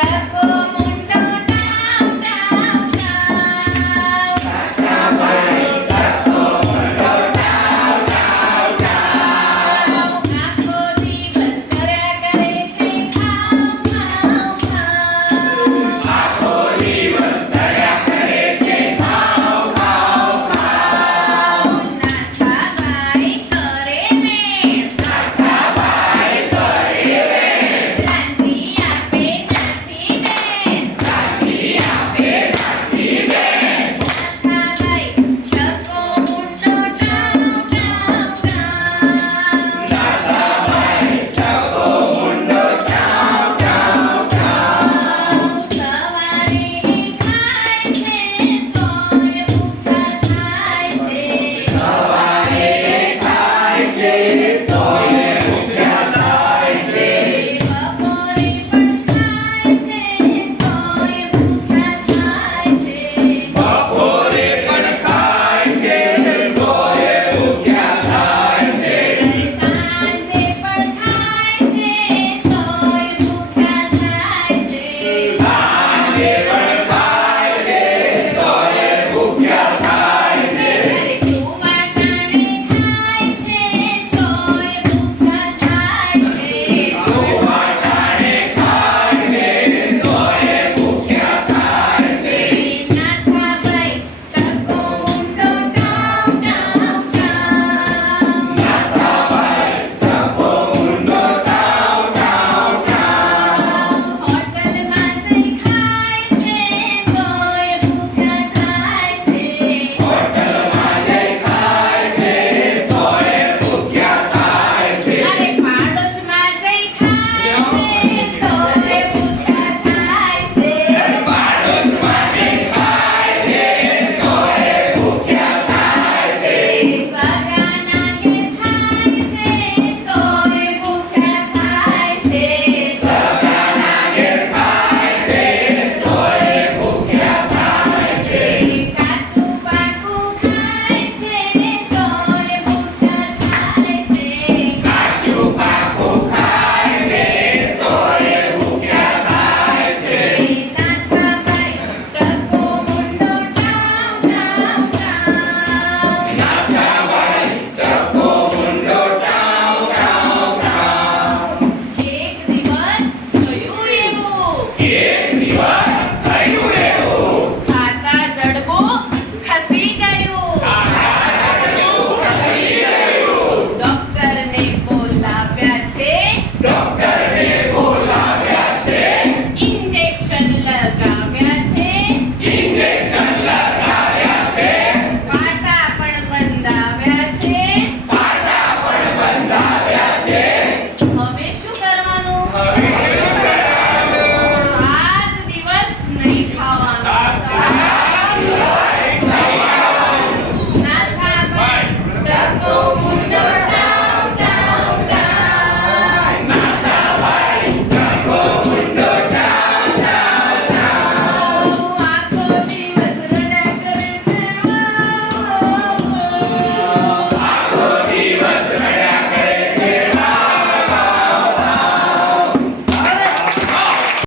Tá bom.